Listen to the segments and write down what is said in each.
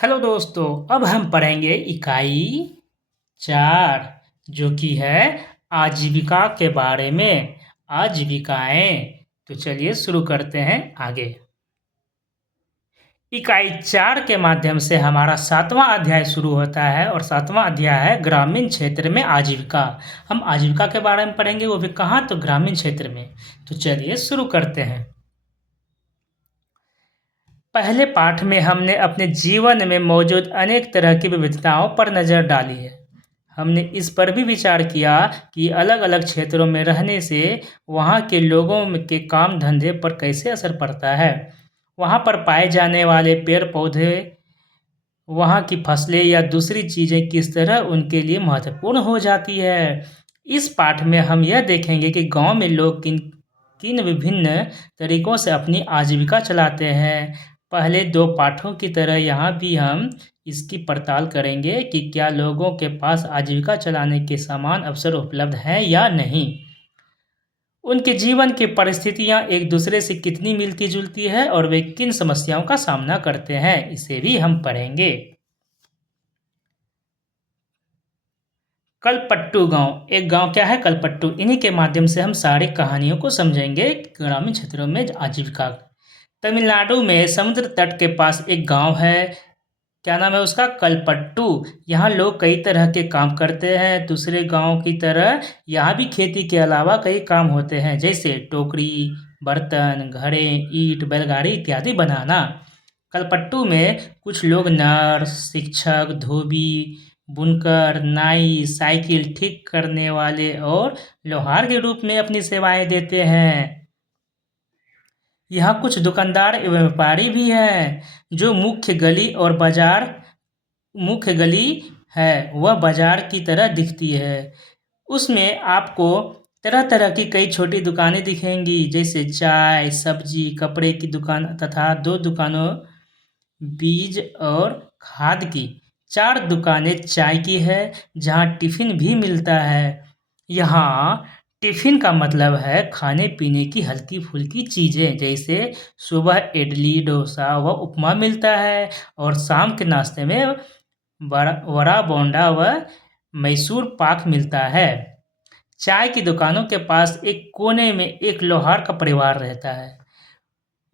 Hello दोस्तों, अब हम पढ़ेंगे इकाई 4 जो कि है आजीविका के बारे में। आजीविकाएं। तो चलिए शुरू करते हैं आगे। इकाई 4 के माध्यम से हमारा 7वां अध्याय शुरू होता है और 7वां अध्याय है ग्रामीण क्षेत्र में आजीविका। हम आजीविका के बारे में पढ़ेंगे, वो भी कहाँ, तो ग्रामीण क्षेत्र में। तो चलिए शुरू करते हैं। पहले पाठ में हमने अपने जीवन में मौजूद अनेक तरह की विविधताओं पर नज़र डाली है। हमने इस पर भी विचार किया कि अलग अलग क्षेत्रों में रहने से वहाँ के लोगों के काम धंधे पर कैसे असर पड़ता है। वहाँ पर पाए जाने वाले पेड़ पौधे, वहाँ की फसलें या दूसरी चीज़ें किस तरह उनके लिए महत्वपूर्ण हो जाती है। इस पाठ में हम यह देखेंगे कि गांव में लोग किन किन विभिन्न तरीकों से अपनी आजीविका चलाते हैं। पहले दो पाठों की तरह यहाँ भी हम इसकी पड़ताल करेंगे कि क्या लोगों के पास आजीविका चलाने के समान अवसर उपलब्ध हैं या नहीं। उनके जीवन की परिस्थितियाँ एक दूसरे से कितनी मिलती जुलती है और वे किन समस्याओं का सामना करते हैं, इसे भी हम पढ़ेंगे। कलपट्टू गांव। एक गांव क्या है? कलपट्टू। इन्हीं के माध्यम से हम सारी कहानियों को समझेंगे। ग्रामीण क्षेत्रों में आजीविका। तमिलनाडु में समुद्र तट के पास एक गांव है। क्या नाम है उसका? कलपट्टू। यहाँ लोग कई तरह के काम करते हैं। दूसरे गांव की तरह यहाँ भी खेती के अलावा कई काम होते हैं, जैसे टोकरी, बर्तन, घड़े, ईंट, बैलगाड़ी इत्यादि बनाना। कलपट्टू में कुछ लोग नर्स, शिक्षक, धोबी, बुनकर, नाई, साइकिल ठीक करने वाले और लोहार के रूप में अपनी सेवाएं देते हैं। यहाँ कुछ दुकानदार एवं व्यापारी भी हैं। जो मुख्य गली है वह बाजार की तरह दिखती है। उसमें आपको तरह तरह की कई छोटी दुकानें दिखेंगी, जैसे चाय, सब्जी, कपड़े की दुकान तथा दो दुकानों बीज और खाद की। 4 दुकानें चाय की है, जहाँ टिफिन भी मिलता है। यहाँ टिफिन का मतलब है खाने पीने की हल्की फुल्की चीज़ें, जैसे सुबह इडली, डोसा व उपमा मिलता है और शाम के नाश्ते में वड़ा बोंडा व मैसूर पाक मिलता है। चाय की दुकानों के पास एक कोने में एक लोहार का परिवार रहता है।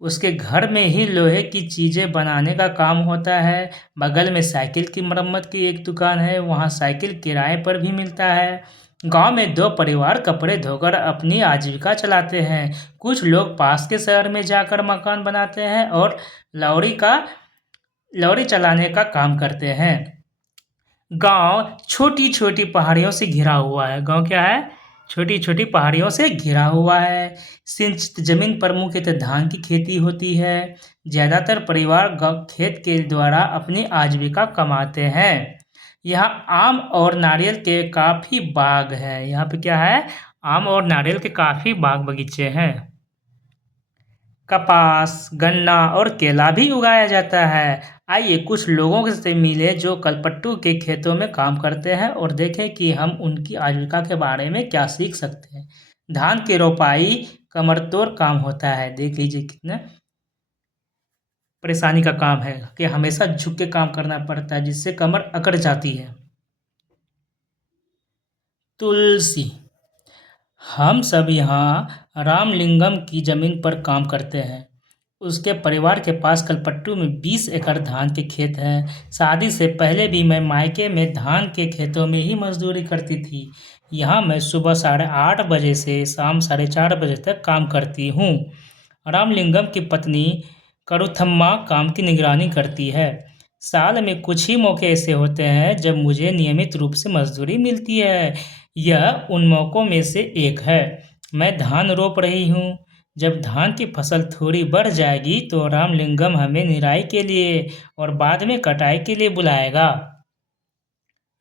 उसके घर में ही लोहे की चीज़ें बनाने का काम होता है। बगल में साइकिल की मरम्मत की एक दुकान है, वहाँ साइकिल किराए पर भी मिलता है। गांव में 2 परिवार कपड़े धोकर अपनी आजीविका चलाते हैं। कुछ लोग पास के शहर में जाकर मकान बनाते हैं और लौरी चलाने का काम करते हैं। गांव छोटी छोटी पहाड़ियों से घिरा हुआ है। गांव क्या है? छोटी छोटी पहाड़ियों से घिरा हुआ है। सिंचित जमीन पर मुख्यतः धान की खेती होती है। ज़्यादातर परिवार खेत के द्वारा अपनी आजीविका कमाते हैं। यहाँ आम और नारियल के काफ़ी बाग हैं। यहाँ पे क्या है? आम और नारियल के काफ़ी बाग बगीचे हैं। कपास, गन्ना और केला भी उगाया जाता है। आइए कुछ लोगों से मिले जो कलपट्टू के खेतों में काम करते हैं और देखें कि हम उनकी आजीविका के बारे में क्या सीख सकते हैं। धान की रोपाई कमरतोड़ काम होता है। देख लीजिए कितना परेशानी का काम है कि हमेशा झुक के काम करना पड़ता है, जिससे कमर अकड़ जाती है। तुलसी। हम सब यहाँ रामलिंगम की ज़मीन पर काम करते हैं। उसके परिवार के पास कलपट्टू में 20 एकड़ धान के खेत हैं। शादी से पहले भी मैं मायके में धान के खेतों में ही मजदूरी करती थी। यहाँ मैं सुबह 8:30 बजे से शाम 4:30 बजे तक काम करती हूँ। रामलिंगम की पत्नी करुथम्मा काम की निगरानी करती है। साल में कुछ ही मौके ऐसे होते हैं जब मुझे नियमित रूप से मजदूरी मिलती है। यह उन मौक़ों में से एक है। मैं धान रोप रही हूँ। जब धान की फसल थोड़ी बढ़ जाएगी तो रामलिंगम हमें निराई के लिए और बाद में कटाई के लिए बुलाएगा।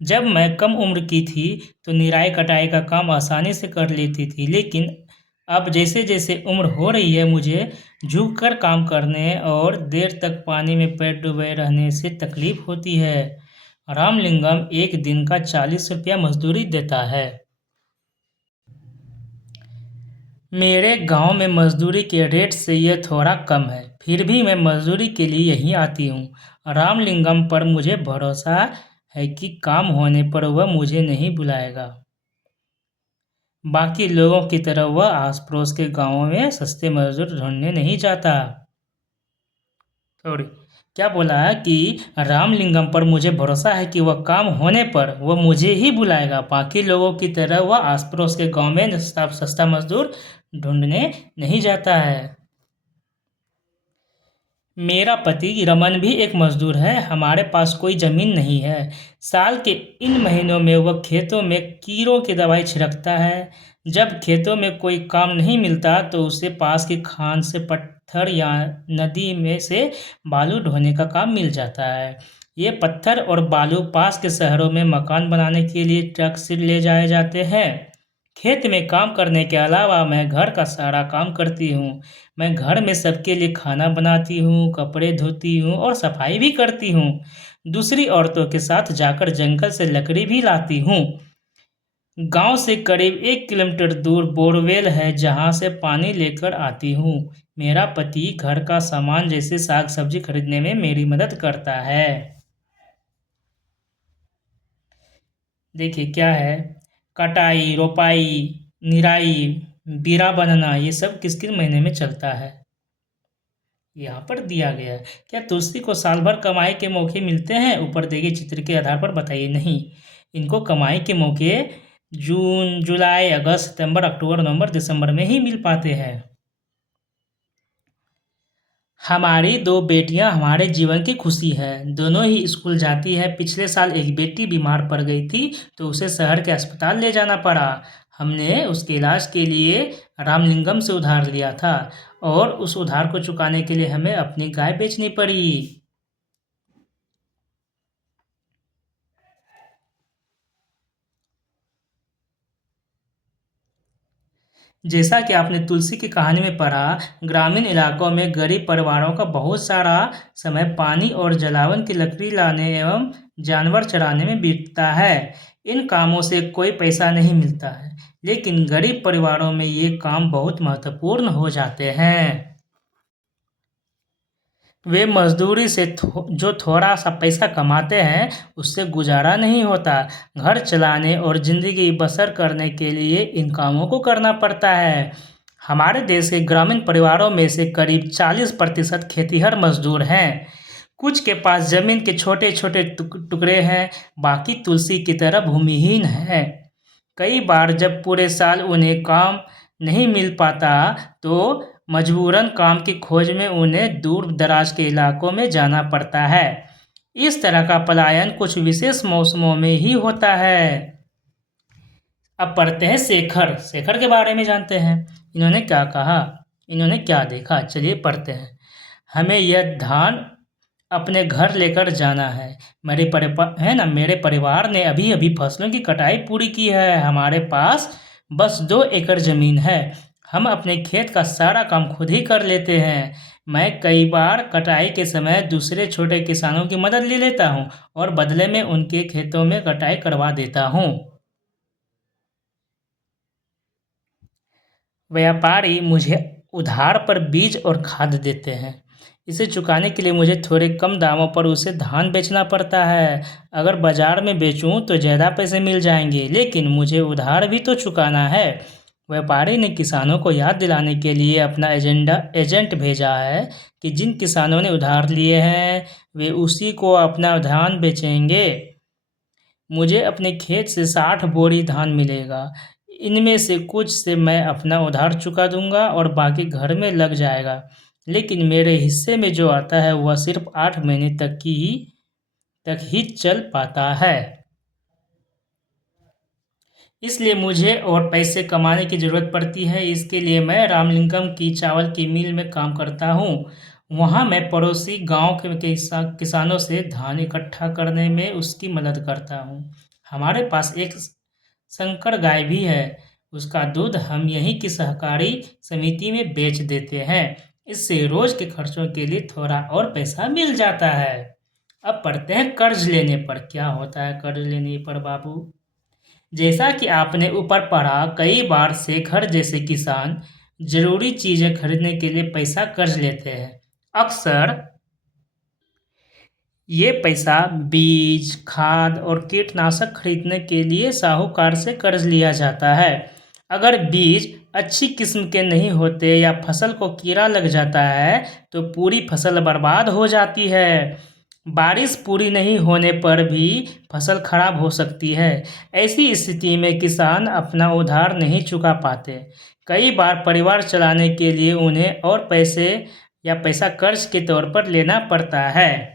जब मैं कम उम्र की थी तो निराई कटाई का काम आसानी से कर लेती थी, लेकिन अब जैसे जैसे उम्र हो रही है मुझे झुककर काम करने और देर तक पानी में पैर डुबे रहने से तकलीफ होती है। रामलिंगम एक दिन का 40 रुपया मजदूरी देता है। मेरे गांव में मजदूरी के रेट से ये थोड़ा कम है, फिर भी मैं मजदूरी के लिए यहीं आती हूँ। रामलिंगम पर मुझे भरोसा है कि काम होने पर वह मुझे नहीं बुलाएगा। बाकी लोगों की तरह वह आस पड़ोस के गांवों में सस्ते मजदूर ढूंढने नहीं जाता। सॉरी, क्या बोला है कि रामलिंगम पर मुझे भरोसा है कि वह काम होने पर वह मुझे ही बुलाएगा। बाकी लोगों की तरह वह आस पड़ोस के गांव में सस्ता मजदूर ढूंढने नहीं जाता है। मेरा पति रमन भी एक मजदूर है। हमारे पास कोई जमीन नहीं है। साल के इन महीनों में वह खेतों में कीड़ों की दवाई छिड़कता है। जब खेतों में कोई काम नहीं मिलता तो उसे पास की खान से पत्थर या नदी में से बालू ढोने का काम मिल जाता है। ये पत्थर और बालू पास के शहरों में मकान बनाने के लिए ट्रक से ले जाए जाते हैं। खेत में काम करने के अलावा मैं घर का सारा काम करती हूँ। मैं घर में सबके लिए खाना बनाती हूँ, कपड़े धोती हूँ और सफाई भी करती हूँ। दूसरी औरतों के साथ जाकर जंगल से लकड़ी भी लाती हूँ। गांव से करीब 1 किलोमीटर दूर बोरवेल है जहाँ से पानी लेकर आती हूँ। मेरा पति घर का सामान जैसे साग सब्जी खरीदने में मेरी मदद करता है। देखिए क्या है, कटाई, रोपाई, निराई, बिरा बनना, ये सब किस किस महीने में चलता है यहाँ पर दिया गया है। क्या तुलसी को साल भर कमाई के मौके मिलते हैं? ऊपर दिए गए चित्र के आधार पर बताइए। नहीं, इनको कमाई के मौके जून, जुलाई, अगस्त, सितंबर, अक्टूबर, नवंबर, दिसंबर में ही मिल पाते हैं। हमारी 2 बेटियां हमारे जीवन की खुशी है। दोनों ही स्कूल जाती है। पिछले साल एक बेटी बीमार पड़ गई थी तो उसे शहर के अस्पताल ले जाना पड़ा। हमने उसके इलाज के लिए रामलिंगम से उधार लिया था और उस उधार को चुकाने के लिए हमें अपनी गाय बेचनी पड़ी। जैसा कि आपने तुलसी की कहानी में पढ़ा, ग्रामीण इलाकों में गरीब परिवारों का बहुत सारा समय पानी और जलावन की लकड़ी लाने एवं जानवर चराने में बीतता है। इन कामों से कोई पैसा नहीं मिलता है, लेकिन गरीब परिवारों में ये काम बहुत महत्वपूर्ण हो जाते हैं। वे मजदूरी से जो थोड़ा सा पैसा कमाते हैं उससे गुजारा नहीं होता। घर चलाने और ज़िंदगी बसर करने के लिए इन कामों को करना पड़ता है। हमारे देश के ग्रामीण परिवारों में से करीब 40% खेतिहर मजदूर हैं। कुछ के पास ज़मीन के छोटे छोटे टुकड़े हैं, बाकी तुलसी की तरह भूमिहीन हैं। कई बार जब पूरे साल उन्हें काम नहीं मिल पाता तो मजबूरन काम की खोज में उन्हें दूर दराज के इलाकों में जाना पड़ता है। इस तरह का पलायन कुछ विशेष मौसमों में ही होता है। अब पढ़ते हैं शेखर। शेखर के बारे में जानते हैं। इन्होंने क्या कहा, इन्होंने क्या देखा, चलिए पढ़ते हैं। हमें यह धान अपने घर लेकर जाना है। मेरे परिवार ने अभी अभी फसलों की कटाई पूरी की है। हमारे पास बस 2 एकड़ ज़मीन है। हम अपने खेत का सारा काम खुद ही कर लेते हैं। मैं कई बार कटाई के समय दूसरे छोटे किसानों की मदद ले लेता हूँ और बदले में उनके खेतों में कटाई करवा देता हूँ। व्यापारी मुझे उधार पर बीज और खाद देते हैं। इसे चुकाने के लिए मुझे थोड़े कम दामों पर उसे धान बेचना पड़ता है। अगर बाजार में बेचूं तो ज़्यादा पैसे मिल जाएंगे, लेकिन मुझे उधार भी तो चुकाना है। व्यापारी ने किसानों को याद दिलाने के लिए अपना एजेंट भेजा है कि जिन किसानों ने उधार लिए हैं वे उसी को अपना धान बेचेंगे। मुझे अपने खेत से 60 बोरी धान मिलेगा। इनमें से कुछ से मैं अपना उधार चुका दूंगा और बाकी घर में लग जाएगा, लेकिन मेरे हिस्से में जो आता है वह सिर्फ 8 महीने तक ही चल पाता है। इसलिए मुझे और पैसे कमाने की ज़रूरत पड़ती है। इसके लिए मैं रामलिंगम की चावल की मिल में काम करता हूँ। वहाँ मैं पड़ोसी गांव के किसानों से धान इकट्ठा करने में उसकी मदद करता हूँ। हमारे पास एक संकर गाय भी है। उसका दूध हम यहीं की सहकारी समिति में बेच देते हैं। इससे रोज़ के खर्चों के लिए थोड़ा और पैसा मिल जाता है। अब पढ़ते हैं कर्ज लेने पर क्या होता है। कर्ज लेने पर बाबू, जैसा कि आपने ऊपर पढ़ा, कई बार शेखर जैसे किसान ज़रूरी चीज़ें खरीदने के लिए पैसा कर्ज लेते हैं। अक्सर ये पैसा बीज, खाद और कीटनाशक खरीदने के लिए साहूकार से कर्ज लिया जाता है। अगर बीज अच्छी किस्म के नहीं होते या फसल को कीड़ा लग जाता है तो पूरी फसल बर्बाद हो जाती है। बारिश पूरी नहीं होने पर भी फसल खराब हो सकती है। ऐसी स्थिति में किसान अपना उधार नहीं चुका पाते। कई बार परिवार चलाने के लिए उन्हें और पैसे या पैसा कर्ज के तौर पर लेना पड़ता है।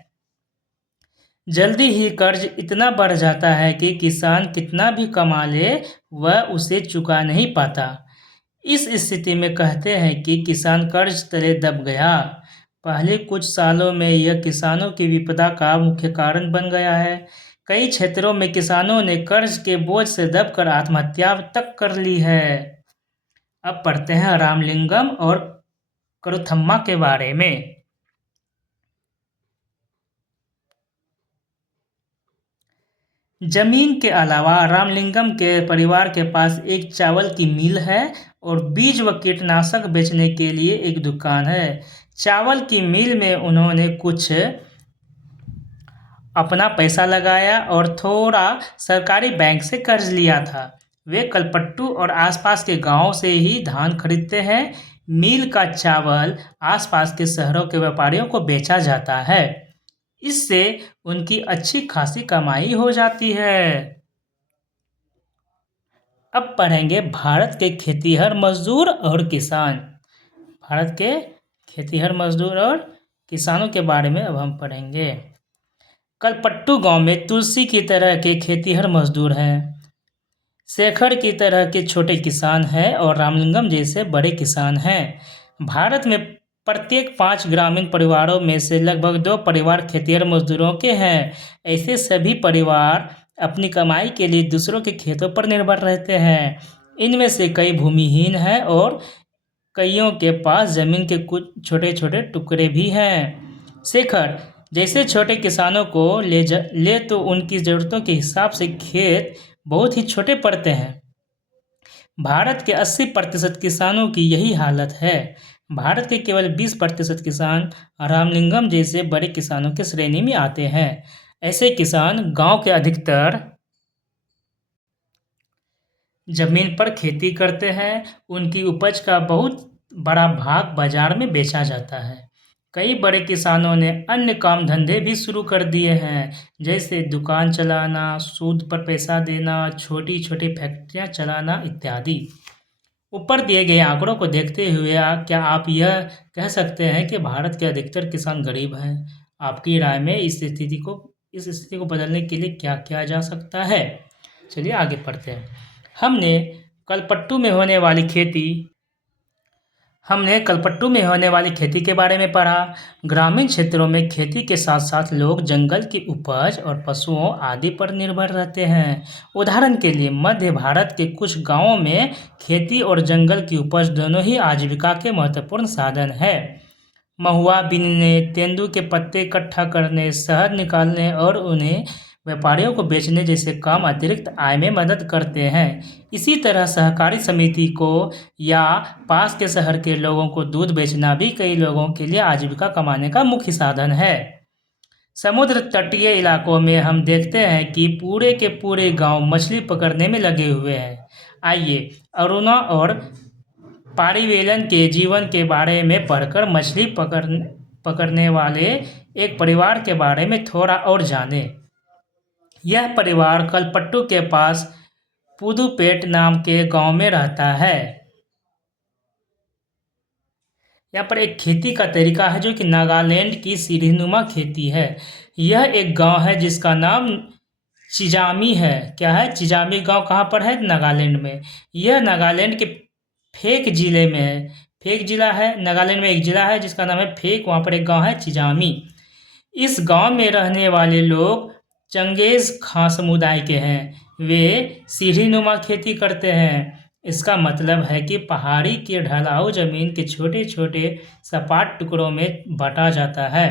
जल्दी ही कर्ज इतना बढ़ जाता है कि किसान कितना भी कमा ले वह उसे चुका नहीं पाता। इस स्थिति में कहते हैं कि किसान कर्ज तले दब गया। पहले कुछ सालों में यह किसानों की विपदा का मुख्य कारण बन गया है। कई क्षेत्रों में किसानों ने कर्ज के बोझ से दबकर आत्महत्या तक कर ली है। अब पढ़ते हैं रामलिंगम और करुथम्मा के बारे में। जमीन के अलावा रामलिंगम के परिवार के पास एक चावल की मिल है और बीज व कीटनाशक बेचने के लिए एक दुकान है। चावल की मिल में उन्होंने कुछ अपना पैसा लगाया और थोड़ा सरकारी बैंक से कर्ज लिया था। वे कलपट्टू और आसपास के गांवों से ही धान खरीदते हैं। मिल का चावल आसपास के शहरों के व्यापारियों को बेचा जाता है। इससे उनकी अच्छी खासी कमाई हो जाती है। अब पढ़ेंगे भारत के खेतिहर मजदूर और किसान। भारत के खेतिहर मजदूर और किसानों के बारे में अब हम पढ़ेंगे। कलपट्टू गांव में तुलसी की तरह के खेतिहर मजदूर हैं। शेखर की तरह के छोटे किसान हैं और रामलिंगम जैसे बड़े किसान हैं। भारत में प्रत्येक 5 ग्रामीण परिवारों में से लगभग 2 परिवार खेतिहर मजदूरों के हैं। ऐसे सभी परिवार अपनी कमाई के लिए दूसरों के खेतों पर निर्भर रहते हैं। इनमें से कई भूमिहीन हैं और कईयों के पास जमीन के कुछ छोटे छोटे टुकड़े भी हैं। शेखर जैसे छोटे किसानों को ले तो उनकी ज़रूरतों के हिसाब से खेत बहुत ही छोटे पड़ते हैं। भारत के 80% किसानों की यही हालत है। भारत के केवल 20% किसान रामलिंगम जैसे बड़े किसानों की श्रेणी में आते हैं। ऐसे किसान गांव के अधिकतर जमीन पर खेती करते हैं। उनकी उपज का बहुत बड़ा भाग बाजार में बेचा जाता है। कई बड़े किसानों ने अन्य काम धंधे भी शुरू कर दिए हैं, जैसे दुकान चलाना, सूद पर पैसा देना, छोटी छोटी फैक्ट्रियां चलाना इत्यादि। ऊपर दिए गए आंकड़ों को देखते हुए क्या आप यह कह सकते हैं कि भारत के अधिकतर किसान गरीब हैं? आपकी राय में इस स्थिति को बदलने के लिए क्या किया जा सकता है? चलिए आगे पढ़ते हैं। हमने कलपट्टू में होने वाली खेती के बारे में पढ़ा। ग्रामीण क्षेत्रों में खेती के साथ साथ लोग जंगल की उपज और पशुओं आदि पर निर्भर रहते हैं। उदाहरण के लिए मध्य भारत के कुछ गांवों में खेती और जंगल की उपज दोनों ही आजीविका के महत्वपूर्ण साधन है। महुआ बीनने, तेंदू के पत्ते इकट्ठा करने, शहद निकालने और उन्हें व्यापारियों को बेचने जैसे काम अतिरिक्त आय में मदद करते हैं। इसी तरह सहकारी समिति को या पास के शहर के लोगों को दूध बेचना भी कई लोगों के लिए आजीविका कमाने का मुख्य साधन है। समुद्र तटीय इलाकों में हम देखते हैं कि पूरे के पूरे गांव मछली पकड़ने में लगे हुए हैं। आइए अरुणा और पारिवेलन के जीवन के बारे में पढ़कर मछली पकड़ने वाले एक परिवार के बारे में थोड़ा और जानें। यह परिवार कलपट्टू के पास पुदुपेट नाम के गांव में रहता है। यहाँ पर एक खेती का तरीका है जो कि नागालैंड की सीढ़ीनुमा खेती है। यह एक गांव है जिसका नाम चिजामी है। क्या है? चिजामी गांव कहाँ पर है? नागालैंड में। यह नागालैंड के फेक जिले में है। फेक जिला है, नागालैंड में एक जिला है जिसका नाम है फेक, वहाँ पर एक गांव है चिजामी। इस गांव में रहने वाले लोग चंगेज खां समुदाय के हैं। वे सीढ़ीनुमा खेती करते हैं। इसका मतलब है कि पहाड़ी की ढलाऊ जमीन के छोटे छोटे सपाट टुकड़ों में बांटा जाता है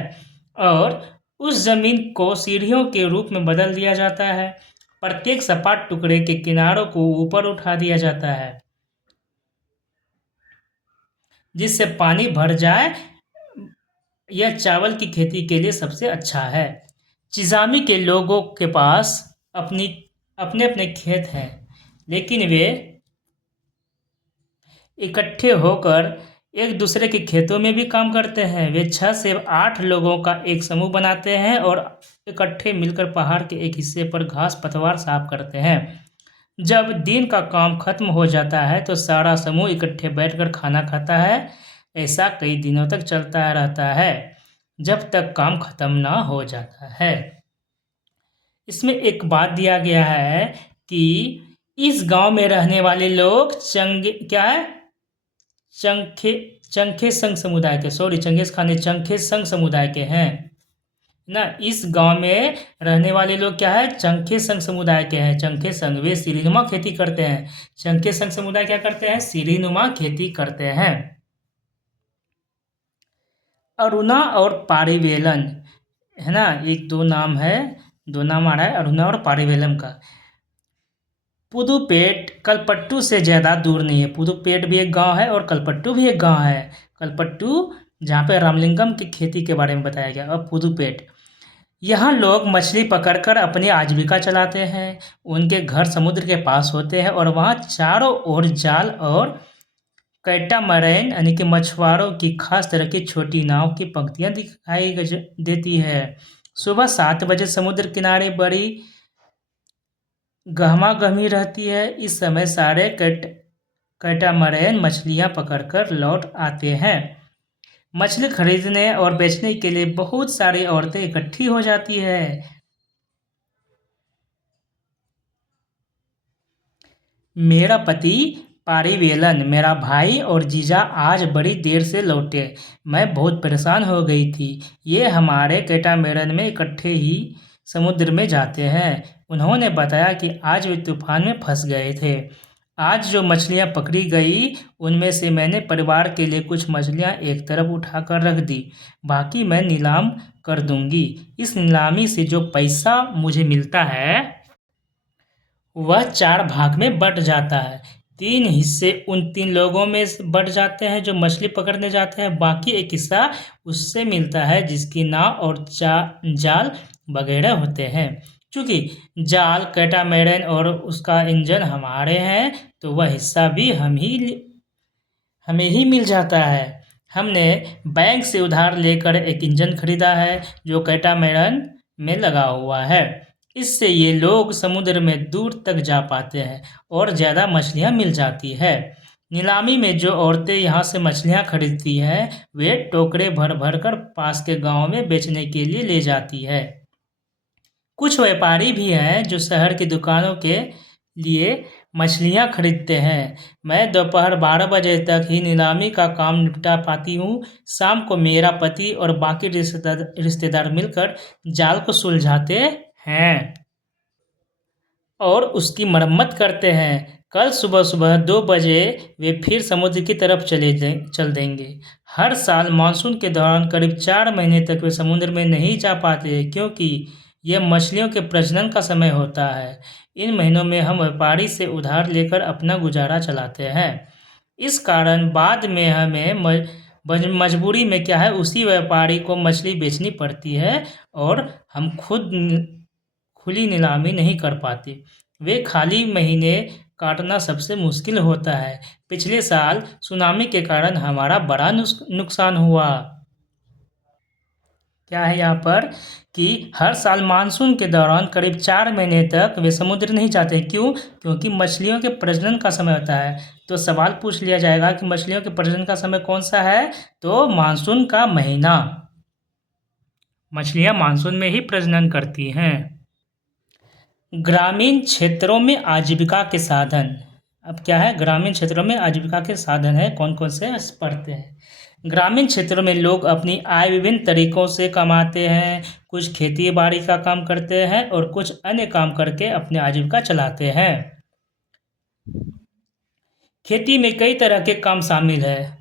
और उस जमीन को सीढ़ियों के रूप में बदल दिया जाता है। प्रत्येक सपाट टुकड़े के किनारों को ऊपर उठा दिया जाता है। जिससे पानी भर जाए। यह चावल की खेती के लिए सबसे अच्छा है। चिज़ामी के लोगों के पास अपनी अपने अपने खेत हैं, लेकिन वे इकट्ठे होकर एक दूसरे के खेतों में भी काम करते हैं। वे 6 से 8 लोगों का एक समूह बनाते हैं और इकट्ठे मिलकर पहाड़ के एक हिस्से पर घास पतवार साफ करते हैं। जब दिन का काम खत्म हो जाता है तो सारा समूह इकट्ठे बैठकर खाना खाता है। ऐसा कई दिनों तक चलता रहता है, जब तक काम खत्म ना हो जाता है। इसमें एक बात दिया गया है कि इस गांव में रहने वाले लोग चंखे चंखे संघ समुदाय के, सॉरी, चंगेज खान चंखे संघ समुदाय के हैं ना। इस गांव में रहने वाले लोग क्या है, चंखे संघ समुदाय के हैं। चंखे संघ वे सीढ़ीनुमा खेती करते हैं। चंखे संघ समुदाय क्या करते हैं, सीढ़ीनुमा खेती करते हैं। अरुणा और पारिवेलन है ना, एक दो नाम आ रहा है अरुणा और पारिवेलन का। पुदुपेट कलपट्टू से ज़्यादा दूर नहीं है। पुदुपेट भी एक गांव है और कलपट्टू भी एक गांव है। कलपट्टू जहाँ पे रामलिंगम की खेती के बारे में बताया गया, और पुदुपेट, यहाँ लोग मछली पकड़कर अपनी आजीविका चलाते हैं। उनके घर समुद्र के पास होते हैं और वहाँ चारों ओर जाल और कैटामरैन यानी कि मछुआरों की खास तरह की छोटी नाव की पंक्तियाँ दिखाई देती है। सुबह 7 बजे समुद्र किनारे बड़ी गहमा-गहमी रहती है। इस समय सारे कैटामरैन मछलियाँ पकड़कर लौट आते हैं। मछली खरीदने और बेचने के लिए बहुत सारी औरतें इकट्ठी हो जाती है। मेरा पति पारिवेलन, मेरा भाई और जीजा आज बड़ी देर से लौटे। मैं बहुत परेशान हो गई थी। ये हमारे कैटामैरन में इकट्ठे ही समुद्र में जाते हैं। उन्होंने बताया कि आज वे तूफान में फंस गए थे। आज जो मछलियाँ पकड़ी गई उनमें से मैंने परिवार के लिए कुछ मछलियाँ एक तरफ उठाकर रख दी, बाकी मैं नीलाम कर दूंगी। इस नीलामी से जो पैसा मुझे मिलता है वह 4 भाग में बट जाता है। 3 हिस्से उन 3 लोगों में बट जाते हैं जो मछली पकड़ने जाते हैं। बाकी एक हिस्सा उससे मिलता है जिसकी नाव और जाल वगैरह होते हैं। चूँकि जाल, कैटामैरन और उसका इंजन हमारे हैं तो वह हिस्सा भी हमें ही मिल जाता है। हमने बैंक से उधार लेकर एक इंजन खरीदा है जो कैटामैरन में लगा हुआ है। इससे ये लोग समुद्र में दूर तक जा पाते हैं और ज़्यादा मछलियाँ मिल जाती है। नीलामी में जो औरतें यहाँ से मछलियाँ खरीदती हैं वे टोकरे भर भर कर पास के गांव में बेचने के लिए ले जाती है। कुछ व्यापारी भी हैं जो शहर की दुकानों के लिए मछलियाँ खरीदते हैं। मैं दोपहर 12 बजे तक ही नीलामी का काम निपटा पाती हूँ। शाम को मेरा पति और बाकी रिश्तेदार मिलकर जाल को सुलझाते हैं और उसकी मरम्मत करते हैं। कल सुबह सुबह 2 बजे वे फिर समुद्र की तरफ चल देंगे। हर साल मानसून के दौरान करीब 4 महीने तक वे समुद्र में नहीं जा पाते क्योंकि यह मछलियों के प्रजनन का समय होता है। इन महीनों में हम व्यापारी से उधार लेकर अपना गुजारा चलाते हैं। इस कारण बाद में हमें मजबूरी में क्या है, उसी व्यापारी को मछली बेचनी पड़ती है और हम खुद खुली नीलामी नहीं कर पाते। वे खाली महीने काटना सबसे मुश्किल होता है। पिछले साल सुनामी के कारण हमारा बड़ा नुकसान हुआ। क्या है यहाँ पर कि हर साल मानसून के दौरान करीब 4 महीने तक वे समुद्र नहीं जाते। क्यों? क्योंकि मछलियों के प्रजनन का समय होता है। तो सवाल पूछ लिया जाएगा कि मछलियों के प्रजनन का समय कौन सा है, तो मानसून का महीना। मछलियाँ मानसून में ही प्रजनन करती हैं। ग्रामीण क्षेत्रों में आजीविका के साधन। अब क्या है, ग्रामीण क्षेत्रों में आजीविका के साधन है कौन कौन से पढ़ते हैं। ग्रामीण क्षेत्रों में लोग अपनी आय विभिन्न तरीकों से कमाते हैं। कुछ खेती बाड़ी का काम करते हैं और कुछ अन्य काम करके अपनी आजीविका चलाते हैं। खेती में कई तरह के काम शामिल है,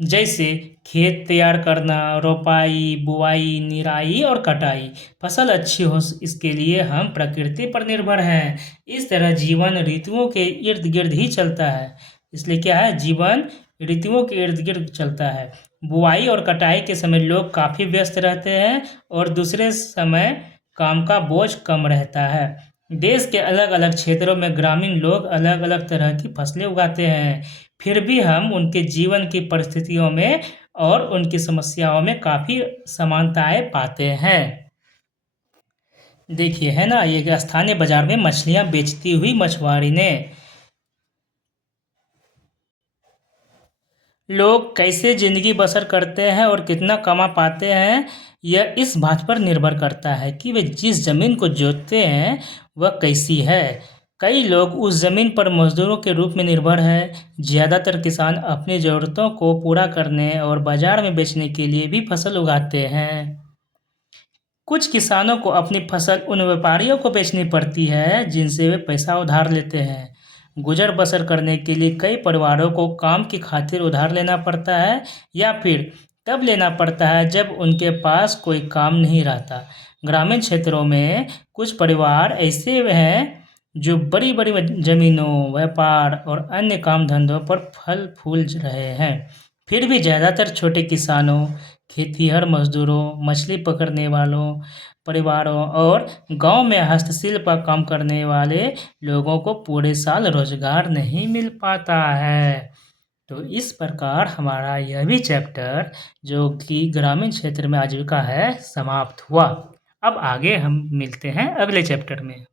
जैसे खेत तैयार करना, रोपाई, बुआई, निराई और कटाई। फसल अच्छी हो इसके लिए हम प्रकृति पर निर्भर हैं। इस तरह जीवन ऋतुओं के इर्द गिर्द ही चलता है। इसलिए क्या है, जीवन ऋतुओं के इर्द-गिर्द चलता है। बुआई और कटाई के समय लोग काफ़ी व्यस्त रहते हैं और दूसरे समय काम का बोझ कम रहता है। देश के अलग-अलग क्षेत्रों में ग्रामीण लोग अलग-अलग तरह की फसलें उगाते हैं। फिर भी हम उनके जीवन की परिस्थितियों में और उनकी समस्याओं में काफ़ी समानताएँ पाते हैं। देखिए, है ना, ये स्थानीय बाज़ार में मछलियाँ बेचती हुई मछुआरी ने लोग कैसे ज़िंदगी बसर करते हैं और कितना कमा पाते हैं, यह इस बात पर निर्भर करता है कि वे जिस ज़मीन को जोतते हैं, वह कैसी है। कई लोग उस ज़मीन पर मज़दूरों के रूप में निर्भर हैं। ज़्यादातर किसान अपनी ज़रूरतों को पूरा करने और बाज़ार में बेचने के लिए भी फसल उगाते हैं। कुछ किसानों को अपनी फसल उन व्यापारियों को बेचनी पड़ती है जिनसे वे पैसा उधार लेते हैं। गुजर बसर करने के लिए कई परिवारों को काम की खातिर उधार लेना पड़ता है या फिर तब लेना पड़ता है जब उनके पास कोई काम नहीं रहता। ग्रामीण क्षेत्रों में कुछ परिवार ऐसे हैं जो बड़ी बड़ी जमीनों, व्यापार और अन्य काम धंधों पर फल फूल रहे हैं। फिर भी ज़्यादातर छोटे किसानों, खेतिहर मजदूरों, मछली पकड़ने वालों, परिवारों और गांव में हस्तशिल्प का काम करने वाले लोगों को पूरे साल रोजगार नहीं मिल पाता है। तो इस प्रकार हमारा यह भी चैप्टर, जो कि ग्रामीण क्षेत्र में आजीविका है, समाप्त हुआ। अब आगे हम मिलते हैं अगले चैप्टर में।